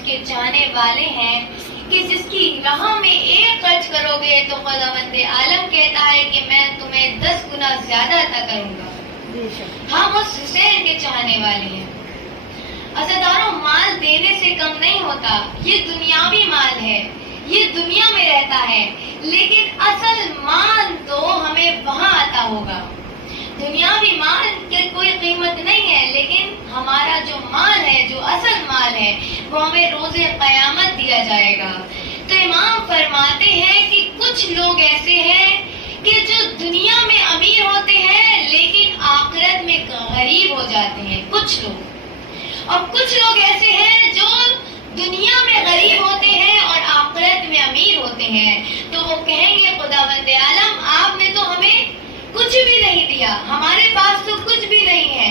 اس کے چاہنے والے ہیں کہ جس کی راہ میں ایک خرچ کرو گے تو خداوند عالم کہتا ہے کہ میں تمہیں 10 گنا زیادہ عطا کروں گا. ہم اس حسین کے چاہنے والے ہیں. عزیزانو، مال دینے سے کم نہیں ہوتا. یہ دنیاوی مال ہے، یہ دنیا میں رہتا ہے، لیکن اصل مال تو ہمیں وہاں عطا ہوگا. دنیاوی مال کی کوئی قیمت نہیں ہے، لیکن ہمارا جو مال ہے، جو اصل مال ہے، وہ ہمیں روز قیامت دیا جائے گا. تو امام فرماتے ہیں کہ کچھ لوگ ایسے ہیں کہ جو دنیا میں امیر ہوتے ہیں لیکن آخرت میں غریب ہو جاتے ہیں. کچھ لوگ، اور کچھ لوگ ایسے ہیں جو دنیا میں غریب ہوتے ہیں اور آخرت میں امیر ہوتے ہیں. تو وہ کہیں گے خداوند عالم آپ نے تو ہمیں کچھ بھی نہیں دیا، ہمارے پاس تو کچھ بھی نہیں ہے.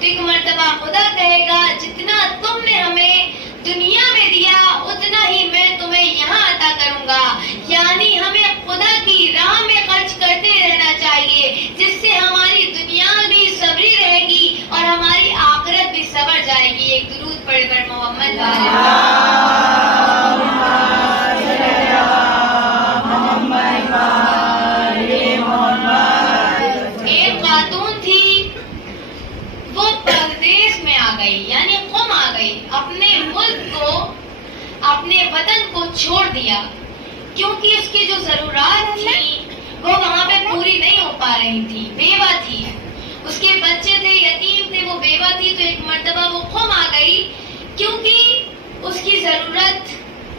تو ایک مرتبہ خدا کہے گا جتنا تم نے ہمیں دنیا میں دیا اتنا ہی میں تمہیں یہاں عطا کروں گا. یعنی ہمیں خدا کی راہ میں خرچ کرتے رہنا چاہیے، جس سے ہماری دنیا بھی صبری رہے گی اور ہماری آخرت بھی صبر جائے گی. ایک درود پڑھ کر محمد ایک خاتون تھی، وہ پردیس میں آ گئی، یعنی قم آ گئی، اپنے ملک کو، اپنے وطن کو چھوڑ دیا، کیونکہ اس کی جو ضرورات تھی وہ وہاں پہ پوری نہیں ہو پا رہی تھی. بیوہ تھی، اس کے بچے تھے، یتیم تھے، وہ بیوہ تھی. تو ایک مرتبہ وہ قم آ گئی، کیونکہ اس کی ضرورت،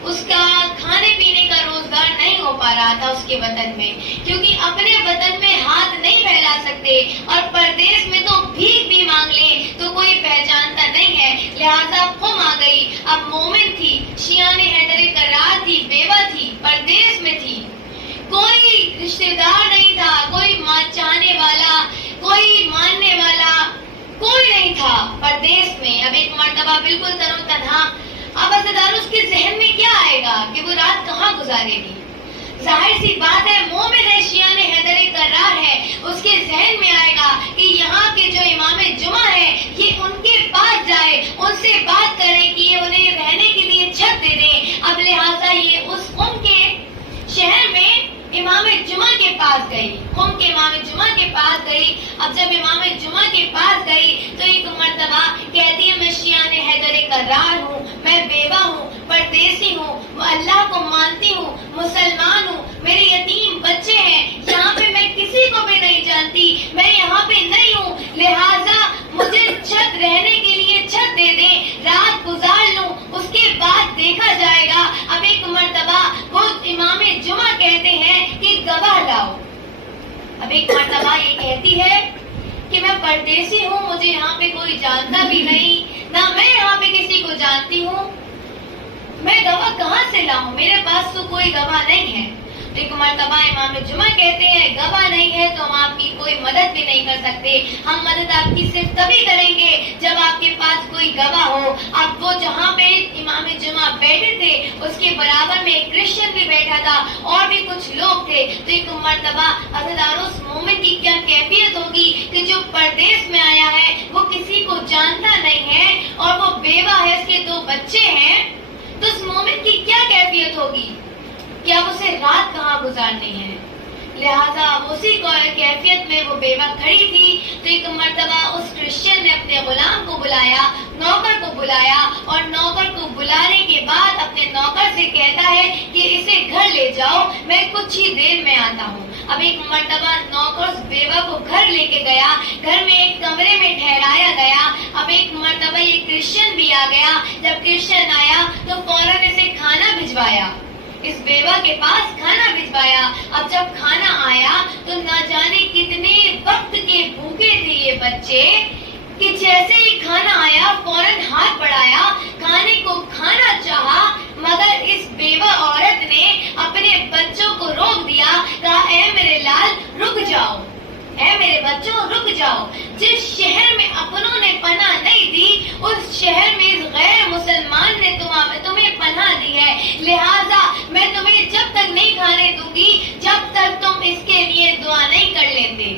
اس کا کھانے پینے کا روزگار نہیں ہو پا رہا تھا اس کے وطن میں، کیونکہ اپنے وطن میں ہاتھ نہیں پھیلا سکتے اور پردیس میں تو بھیک بھی مانگ لیں تو کوئی پہچانتا نہیں ہے. لہذا قم آ گئی. اب مومن تھی، شیعان حیدر کرار تھی، بیوہ تھی، پردیس میں تھی، کوئی رشتہ دار نہیں تھا، کوئی چاہنے والا، کوئی ماننے والا کوئی نہیں تھا پردیس میں. اب ایک مرتبہ بالکل تن و تنہا. اب عزیزانو، اس کے ذہن میں کیا آئے گا کہ وہ رات کہاں گزارے گی؟ ظاہر سی بات ہے، مومن ہے، شیعان حیدر کرار ہے، اس کے ذہن میں آئے گا کہ یہاں کے جو امام جمعہ ہے یہ ان کے پاس جائے، ان سے بات کرے کہ یہ انہیں رہنے کے لیے چھت دے دیں. اب لہٰذا یہ اس قم کے شہر میں امام جمعہ کے پاس گئی، قم کے امام جمعہ کے پاس گئی. اب جب امام جمعہ کے پاس گئی تو ایک مرتبہ کہتی ہے میں شیعان حیدر کرار ہوں، میں بیوہ ہوں، پردیسی ہوں، اللہ کو مانتی ہوں، مسلمان ہوں، میرے یتیم بچے ہیں، یہاں پہ میں کسی کو بھی نہیں جانتی، میں یہاں پہ نہیں ہوں، لہٰذا مجھے چھت رہنے کے لیے چھت دے دیں، رات گزار لوں، اس کے بعد دیکھا جائے گا. اب ایک مرتبہ وہ امام جمعہ کہتے ہیں کہ گواہ لاؤ. اب ایک مرتبہ یہ کہتی ہے کہ میں پردیسی ہوں، مجھے یہاں پہ کوئی جانتا بھی نہیں، نہ میں یہاں پہ کسی کو جانتی ہوں، میں گواہ کہاں سے لاؤں، میرے پاس تو کوئی گواہ نہیں ہے. ایک مرتبہ امام جمعہ کہتے ہیں گواہ نہیں ہے تو ہم آپ کی کوئی مدد بھی نہیں کر سکتے، ہم مدد آپ کی صرف تبھی کریں گے جب آپ کے پاس کوئی گواہ ہو. اب وہ جہاں پہ امام جمعہ بیٹھے تھے اس کے برابر میں ایک کرسچن بھی بیٹھا تھا اور بھی کچھ لوگ تھے. تو ایک مرتبہ عزیزانو، اس مومن کی کیا کیفیت ہوگی کہ جو پردیس میں آیا ہے، وہ کسی کو جانتا نہیں ہے اور وہ بیوہ ہے، اس کے 2 بچے ہیں، تو اس مومن کی کیا کیفیت ہوگی کہ اب اسے رات کہاں گزارنی ہے. لہذا اسی کیفیت میں وہ بیوہ کھڑی تھی. تو ایک مرتبہ اس کرسچن نے اپنے غلام کو بلایا، نوکر کو بلایا، اور نوکر کو بلانے کے بعد اپنے نوکر سے کہتا ہے کہ اسے گھر لے جاؤ، میں کچھ ہی دیر میں آتا ہوں. اب ایک مرتبہ نوکر اس بیوہ کو گھر لے کے گیا، گھر میں ایک کمرے میں ٹھہرایا گیا. اب ایک مرتبہ یہ کرسچن بھی آ گیا. جب کرسچن آیا تو فوراً اسے کھانا بھجوایا، اس بیوہ کے پاس کھانا بھجوایا. اب جب کھانا آیا تو نہ جانے کتنے وقت کے بھوکے تھے یہ بچے کہ جیسے ہی کھانا آیا فوراً ہاتھ بڑھایا، کھانے کو کھانا چاہا، مگر اس بیوہ عورت نے اپنے بچوں کو روک دیا، کہا اے میرے لال رک جاؤ، اے میرے بچوں رک جاؤ. جس شہر میں اپنوں نے پناہ نہیں دی اس شہر میں اس غیر مسلمان نے تمہیں پناہ دی ہے، لہٰذا میں تمہیں جب تک نہیں کھانے دوں گی جب تک تم اس کے لیے دعا نہیں کر لیتے.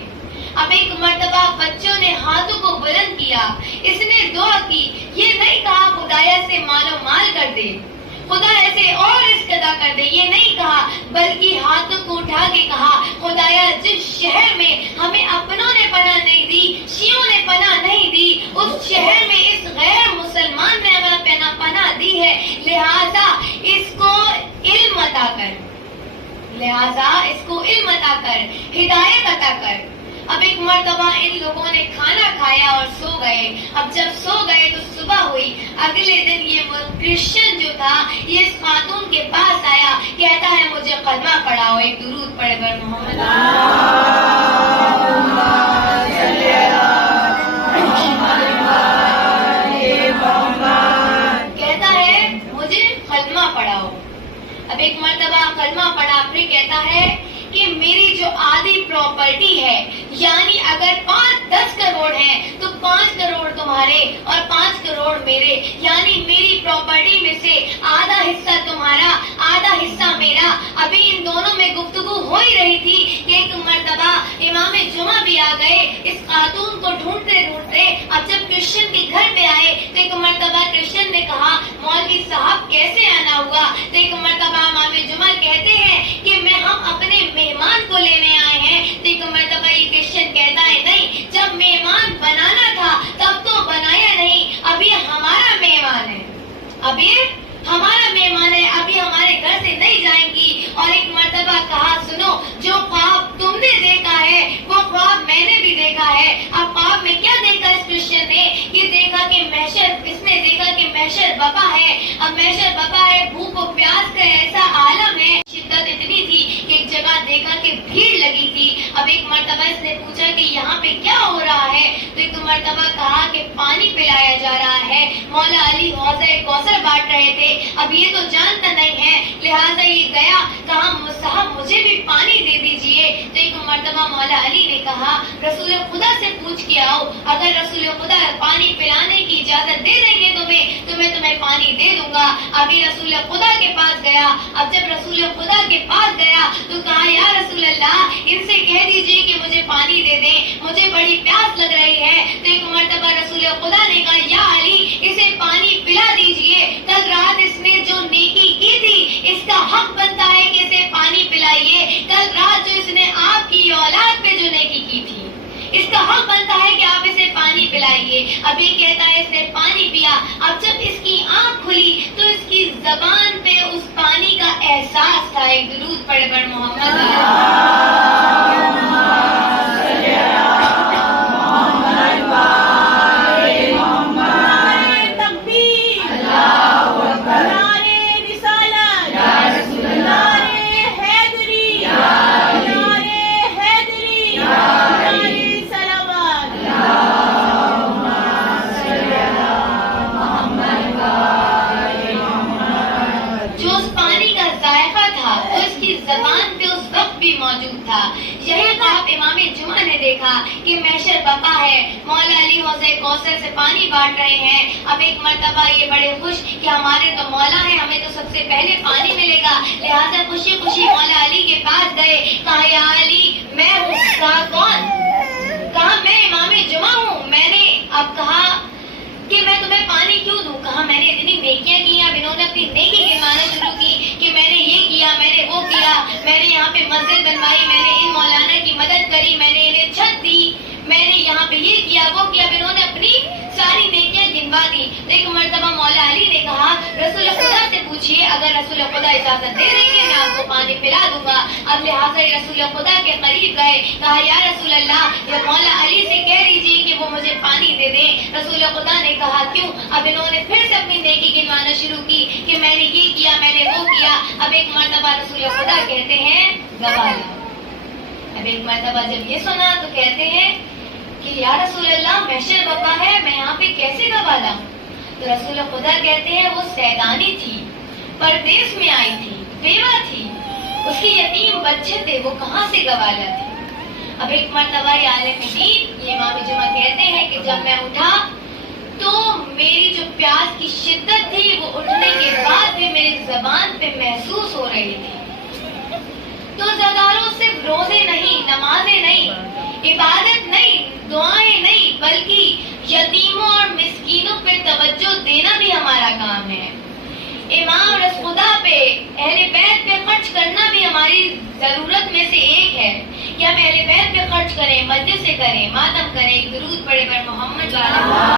اب ایک مرتبہ بچوں نے ہاتھوں کو بلند کیا، اس نے دعا کی، یہ نہیں کہا خدایا سے مال و مال کر دے، عطا کر دے. یہ نہیں کہا بلکہ ہاتھوں کو اٹھا کے کہا خدایا جس شہر میں ہمیں اپنوں نے پناہ نہیں دی, شیعوں نے پناہ نہیں دی, اس شہر میں اس غیر مسلمان نے ہمیں پناہ دی ہے, لہذا اس کو علم عطا کر, لہذا اس کو علم عطا کر, ہدایت عطا کر. اب ایک مرتبہ ان لوگوں نے کھانا کھایا اور سو گئے. اب جب سو گئے تو صبح ہوئی. اگلے دن یہ کرسچن جو تھا یہ اس خاتون کے پاس آیا, کہتا ہے مجھے کلمہ پڑھاؤ. ایک درود پڑھے بر محمد. کہتا ہے مجھے کلمہ پڑھاؤ. اب ایک مرتبہ کلمہ پڑھا, پھر کہتا ہے کہ میری جو آدھی پراپرٹی ہے, یعنی اگر 5-10 کروڑ ہیں تو 5 کروڑ تمہارے اور 5 کروڑ میرے, یعنی میری پراپرٹی میں سے آدھا حصہ تمہارا آدھا حصہ میرا. ابھی ان دونوں میں گفتگو ہو ہی رہی تھی کہ ایک مرتبہ امام جمعہ بھی آ گئے اس خاتون کو ڈھونڈتے ڈھونڈتے. اب جب کرسچن کے گھر پہ آئے تو ایک مرتبہ کرسچن نے کہا مولوی صاحب کیسے آنا ہوا؟ تو ایک مرتبہ امام جمعہ کہتے ہیں کہ ہم اپنے مہمان کو لینے آئے ہیں. تو ایک مرتبہ یہ کرسچن کہتا ہے نہیں, جب مہمان بنانا تھا تب تو بنایا نہیں, اب یہ ہمارا مہمان ہے, اب یہ ہمارا مہمان ہے, ابھی ہمارے گھر سے نہیں جائیں گی. اور ایک مرتبہ کہا سنو, جو خواب تم نے دیکھا ہے وہ خواب میں نے بھی دیکھا ہے. اب خواب میں کیا دیکھا اس کرسچن نے؟ یہ دیکھا کہ محشر, اس نے دیکھا کہ محشر بپا ہے. اب محشر بپا ہے, بھوک و پیاس کا ایسا عالم ہے, شدت اتنی تھی کہ ایک جگہ دیکھا کہ بھیڑ لگی تھی. اب ایک مرتبہ اس نے پوچھا کہ یہاں پہ کیا ہو رہا ہے؟ تو ایک مرتبہ کہا کہ پانی پلایا جا رہا ہے, مولا علی حوض کوثر بانٹ رہے تھے. اب یہ تو جانتا نہیں ہے, لہٰذا یہ گیا, کہا صاحب مجھے بھی پانی دے دیجئے. تو ایک مرتبہ مولا علی نے کہا رسول خدا سے پوچھ کے آؤ, اگر رسول خدا پانی پلانے کی اجازت دے دیں گے تو میں تمہیں پانی دے دوں گا. ابھی رسول خدا کے پاس گیا. اب جب رسول خدا کے پاس گیا تو کہا یا رسول اللہ ان سے کہہ دیجئے کہ مجھے پانی دے دیں, مجھے بڑی پیاس لگ رہی ہے. تو ایک مرتبہ رسول خدا نے کہا یا علی اسے پانی پلا دیجئے, کل رات اس نے جو نیکی کی تھی اس کا حق بنتا ہے کہ اسے پانی پلائیے. کل رات جو اس نے آپ کی اولاد پہ جو نیکی کی تھی اس کا حق بنتا ہے کہ آپ اسے پانی پلائیے. اب یہ کہتا ہے اس نے پانی پیا. اب جب اس کی آنکھ کھلی تو اس کی زبان پہ اس پانی کا احساس تھا. ایک درود پڑھے بر محمد. موجود تھا. یہی خواب امام جمعہ نے دیکھا کہ محشر بپا ہے, مولا علی حوض کوثر سے پانی بانٹ رہے ہیں. اب ایک مرتبہ یہ بڑے خوش کہ ہمارے تو مولا ہیں, ہمیں تو سب سے پہلے پانی ملے گا, لہٰذا خوشی خوشی مولا علی کے پاس گئے. کہا یا علی میں ہوں. کہا کون؟ کہا میں امام جمعہ ہوں. میں نے اب کہا کہ میں تمہیں پانی کیوں دوں؟ کہا میں نے اتنی نیکیاں کی. اب انہوں نے اپنی نیکی گنوانا شروع کی کہ میں نے یہ کیا, میں نے وہ کیا, میں نے یہاں پہ مسجد بنوائی, میں نے ان مولانا کی مدد کری, میں نے انہیں چھت دی, میں نے یہاں پہ یہ کیا وہ کیا. اب انہوں نے اپنی ساری نیکیاں گنوا دی. ایک مرتبہ مولا علی نے کہا رسول خدا سے پوچھیے, اگر رسول خدا اجازت دے دیں گے میں آپ کو پانی پلا دوں گا. اب لہٰذا رسول خدا کے قریب گئے. کہا یا رسول اللہ یہ مولا علی سے کہہ دیجیے کہ وہ مجھے پانی دے دیں. رسول خدا نے کہا کیوں؟ اب انہوں نے پھر سے اپنی نیکی گنوانا شروع کی کہ میں نے یہ کیا, میں نے وہ کیا. اب ایک مرتبہ رسول خدا کہتے ہیں گواہ. اب ایک مرتبہ جب یہ سنا تو کہتے ہیں کہ یا رسول اللہ محشر بپا ہے, میں یہاں پہ کیسے گواہ لاؤں؟ تو رسول خدا کہتے ہیں وہ سیدانی تھی, پردیس میں آئی تھی, بیوہ تھی, اس کے یتیم بچے تھے, وہ کہاں سے گواہ لاتی؟ اب ایک مرتبہ یہ عالم دین یہ امام جمعہ کہتے ہیں کہ جب میں اٹھا تو میری جو پیاس کی شدت تھی وہ اٹھنے کے بعد بھی میری زبان پہ محسوس ہو رہی تھی. تو زاداروں صرف روزے نہیں, نمازیں نہیں, عبادت نہیں, دعائیں نہیں, بلکہ یتیموں اور مسکینوں پہ توجہ دینا بھی ہمارا کام ہے. امام رس خدا پہ, اہل بیت خرچ کرنا بھی ہماری ضرورت میں سے ایک ہے کہ ہم اہل بیت پہ خرچ کریں، مسجد سے کریں، ماتم کریں، درود پڑھیں پر محمد